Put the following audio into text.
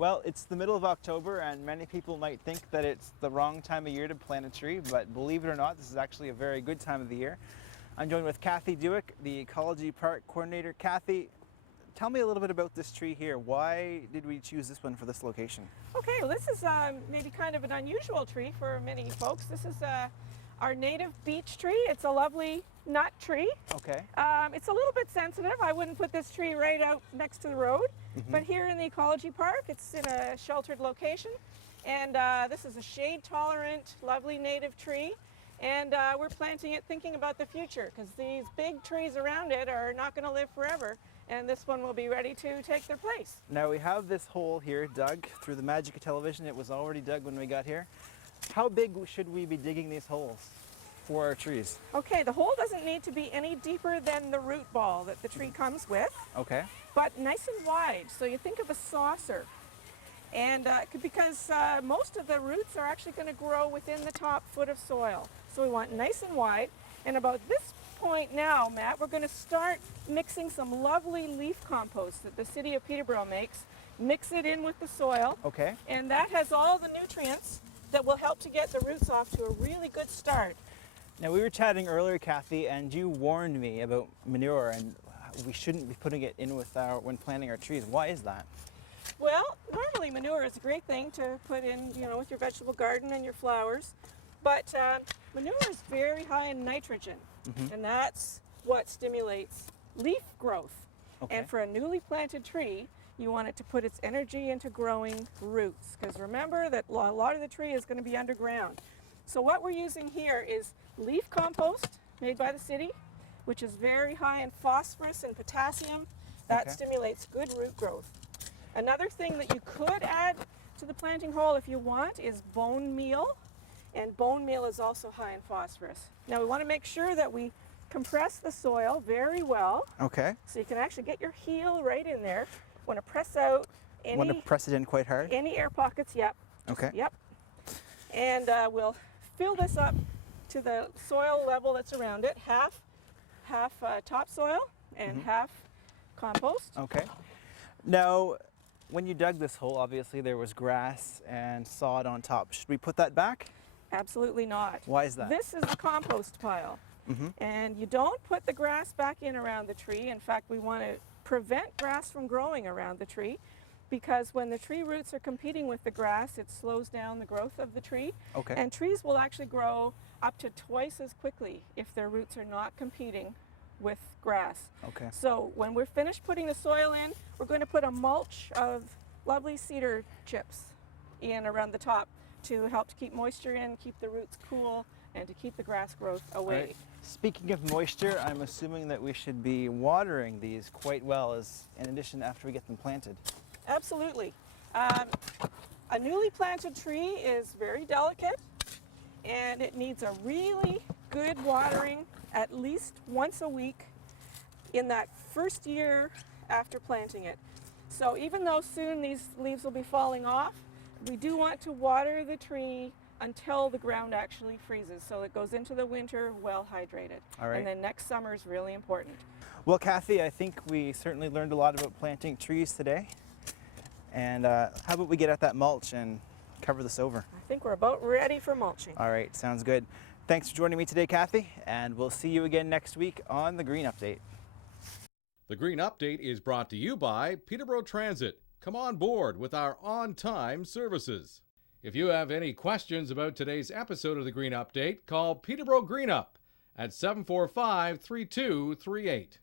Well, it's the middle of October and many people might think that it's the wrong time of year to plant a tree, but believe it or not, this is actually a very good time of the year. I'm joined with Kathy Dewick, the Ecology Park coordinator. Kathy, tell me a little bit about this tree here. Why did we choose this one for this location? Okay, well this is maybe kind of an unusual tree for many folks. This is our native beech tree. It's a lovely nut tree. Okay. It's a little bit sensitive. I wouldn't put this tree right out next to the road, but here in the Ecology Park, it's in a sheltered location. And this is a shade-tolerant, lovely native tree. And we're planting it thinking about the future, because these big trees around it are not going to live forever, and this one will be ready to take their place. Now we have this hole here dug through the magic of television. It was already dug when we got here. How big should we be digging these holes for our trees? Okay, the hole doesn't need to be any deeper than the root ball that the tree comes with. Okay. But nice and wide, so you think of a saucer. And because most of the roots are actually going to grow within the top foot of soil. So we want nice and wide. And about this point now, Matt, we're going to start mixing some lovely leaf compost that the city of Peterborough makes. Mix it in with the soil. Okay. And that has all the nutrients that will help to get the roots off to a really good start. Now we were chatting earlier, Kathy, and you warned me about manure, and we shouldn't be putting it in with when planting our trees. Why is that? Well, normally manure is a great thing to put in, with your vegetable garden and your flowers. But manure is very high in nitrogen, and that's what stimulates leaf growth. Okay. And for a newly planted tree, you want it to put its energy into growing roots, because remember that a lot of the tree is going to be underground. So what we're using here is leaf compost made by the city, which is very high in phosphorus and potassium. That stimulates good root growth. Another thing that you could add to the planting hole if you want is bone meal. And bone meal is also high in phosphorus. Now we want to make sure that we compress the soil very well. Okay. So you can actually get your heel right in there. Want to press out any... Want to press it in quite hard? Any air pockets, yep. Okay. Yep. And we'll fill this up to the soil level that's around it. Half topsoil and half compost. Okay. Now, when you dug this hole, obviously there was grass and sod on top. Should we put that back? Absolutely not. Why is that? This is the compost pile. And you don't put the grass back in around the tree. In fact, we want to prevent grass from growing around the tree, because when the tree roots are competing with the grass, it slows down the growth of the tree. Okay. And trees will actually grow up to twice as quickly if their roots are not competing with grass. Okay. So when we're finished putting the soil in, we're going to put a mulch of lovely cedar chips in around the top to help to keep moisture in, keep the roots cool, and to keep the grass growth away. Right. Speaking of moisture, I'm assuming that we should be watering these quite well in addition after we get them planted. Absolutely. A newly planted tree is very delicate, and it needs a really good watering at least once a week in that first year after planting it. So even though soon these leaves will be falling off, we do want to water the tree until the ground actually freezes, so it goes into the winter well hydrated. All right. And then next summer is really important. Well, Kathy, I think we certainly learned a lot about planting trees today. And how about we get at that mulch and cover this over? I think we're about ready for mulching. All right, sounds good. Thanks for joining me today, Kathy, and we'll see you again next week on The Green Update. The Green Update is brought to you by Peterborough Transit. Come on board with our on-time services. If you have any questions about today's episode of The Green Update, call Peterborough Green Up at 745-3238.